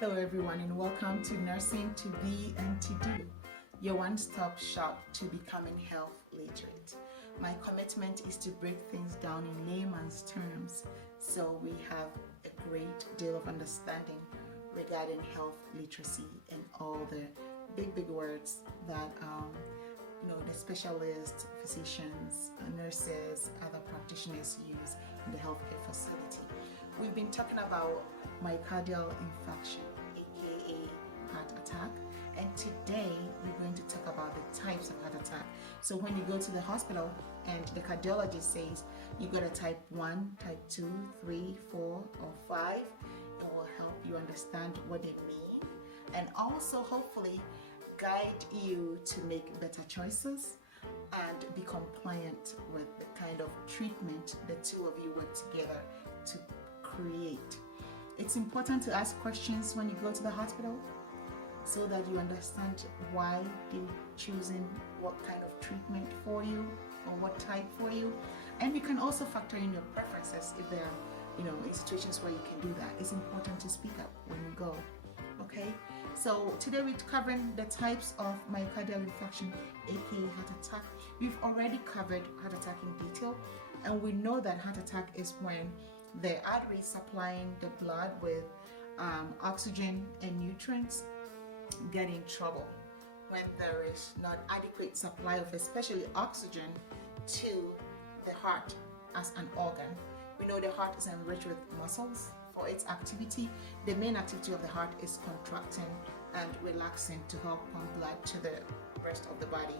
Hello everyone and welcome to Nursing to Be and to Do, your one-stop shop to becoming health literate. My commitment is to break things down in layman's terms so we have a great deal of understanding regarding health literacy and all the big words that the specialists, physicians, nurses, other practitioners use in the healthcare facility. We've been talking about myocardial infarction, aka heart attack, and today we're going to talk about the types of heart attack. So when you go to the hospital and the cardiologist says you got a type 1, type 2, 3, 4, or 5, it will help you understand what they mean and also hopefully guide you to make better choices and be compliant with the kind of treatment the two of you work together to create. It's important to ask questions when you go to the hospital so that you understand why they're choosing what kind of treatment for you or what type for you. And you can also factor in your preferences if there are, in situations where you can do that. It's important to speak up when you go. Okay? So today we're covering the types of myocardial infarction, aka heart attack. We've already covered heart attack in detail, and we know that heart attack is when the arteries supplying the blood with oxygen and nutrients get in trouble, when there is not adequate supply of especially oxygen to the heart as an organ. We know the heart is enriched with muscles for its activity. The main activity of the heart is contracting and relaxing to help pump blood to the rest of the body.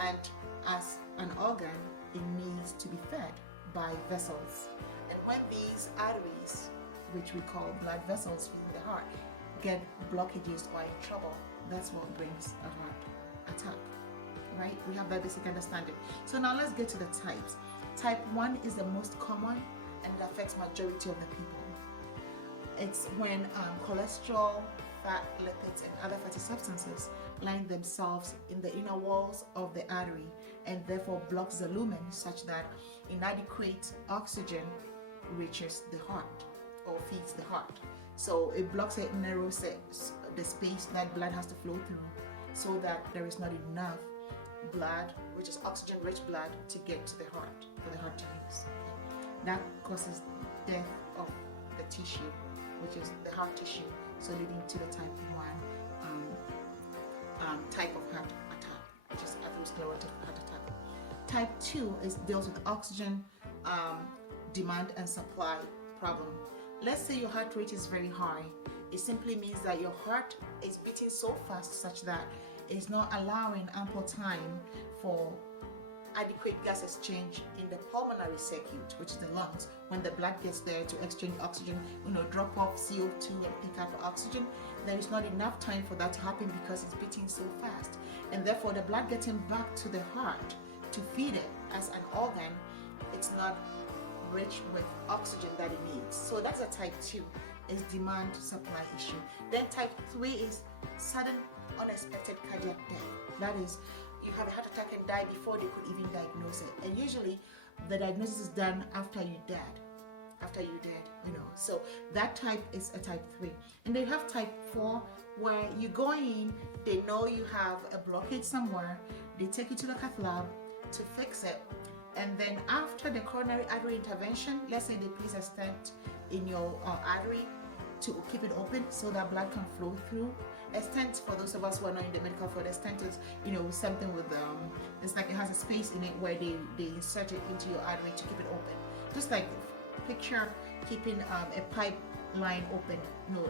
And as an organ, it needs to be fed by vessels. And when these arteries, which we call blood vessels feeding the heart, get blockages or in trouble, that's what brings a heart attack, right? We have that basic understanding. So now let's get to the types. Type 1 is the most common and it affects majority of the people. It's when cholesterol, fat, lipids, and other fatty substances line themselves in the inner walls of the artery and therefore blocks the lumen such that inadequate oxygen reaches the heart or feeds the heart. So it blocks it, narrows the space that blood has to flow through so that there is not enough blood, which is oxygen-rich blood, to get to the heart, for the heart to use. That causes death of the tissue, which is the heart tissue, so leading to the type 1 type of heart attack, which is atherosclerotic heart attack. Type 2 deals with oxygen demand and supply problem. Let's say your heart rate is very high. It simply means that your heart is beating so fast such that it's not allowing ample time for adequate gas exchange in the pulmonary circuit, which is the lungs. When the blood gets there to exchange oxygen, drop off CO2 and pick up oxygen, there is not enough time for that to happen because it's beating so fast. And therefore the blood getting back to the heart to feed it as an organ, it's not rich with oxygen that it needs. So that's a type 2, is demand supply issue. Then type 3 is sudden unexpected cardiac death. That is, you have a heart attack and die before they could even diagnose it. And usually the diagnosis is done after you're dead. So that type is a type 3. And then you have type 4, where you go in, they know you have a blockage somewhere, they take you to the cath lab to fix it. And then after the coronary artery intervention, let's say they place a stent in your artery to keep it open so that blood can flow through. A stent, for those of us who are not in the medical field, a stent is, something with, it's like it has a space in it where they insert it into your artery to keep it open. Just like picture keeping a pipeline open.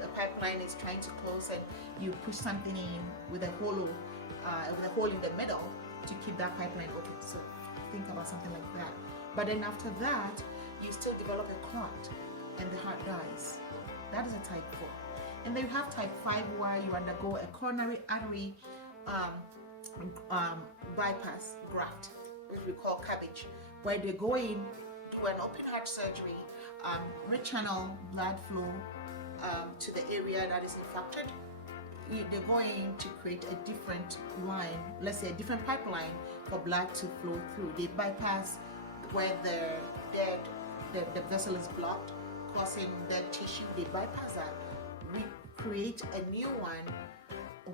A pipeline is trying to close and you push something in with a hole in the middle to keep that pipeline open. So think about something like that. But then after that, you still develop a clot and the heart dies. That is a type 4. And then you have type 5, where you undergo a coronary artery bypass graft, which we call cabbage, where they go in, do an open heart surgery, rechannel blood flow to the area that is infected. They're going to create a different line, let's say a different pipeline for blood to flow through. They bypass where the vessel is blocked, causing dead tissue. They bypass that, create a new one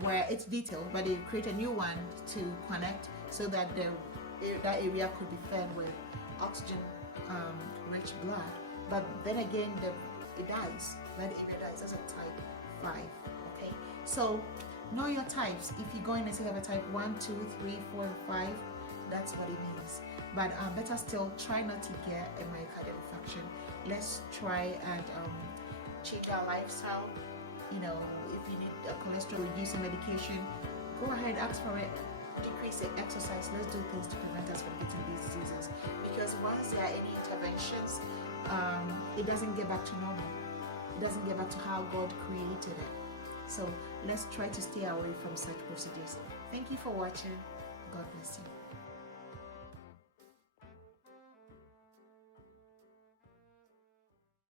where it's detailed, but they create a new one to connect so that that area could be fed with oxygen rich blood. But then again, it dies. That area dies. That's a type 5. Okay, so know your types. If you go in and say you have a type 1, 2, 3, 4, and 5, that's what it means. But better still, try not to get a myocardial infarction. Let's try and change our lifestyle. You know, if you need a cholesterol reducing medication, go ahead, ask for it. Decrease the exercise. Let's do things to prevent us from getting these diseases. Because once there are any interventions, it doesn't get back to normal. It doesn't get back to how God created it. So let's try to stay away from such procedures. Thank you for watching. God bless you.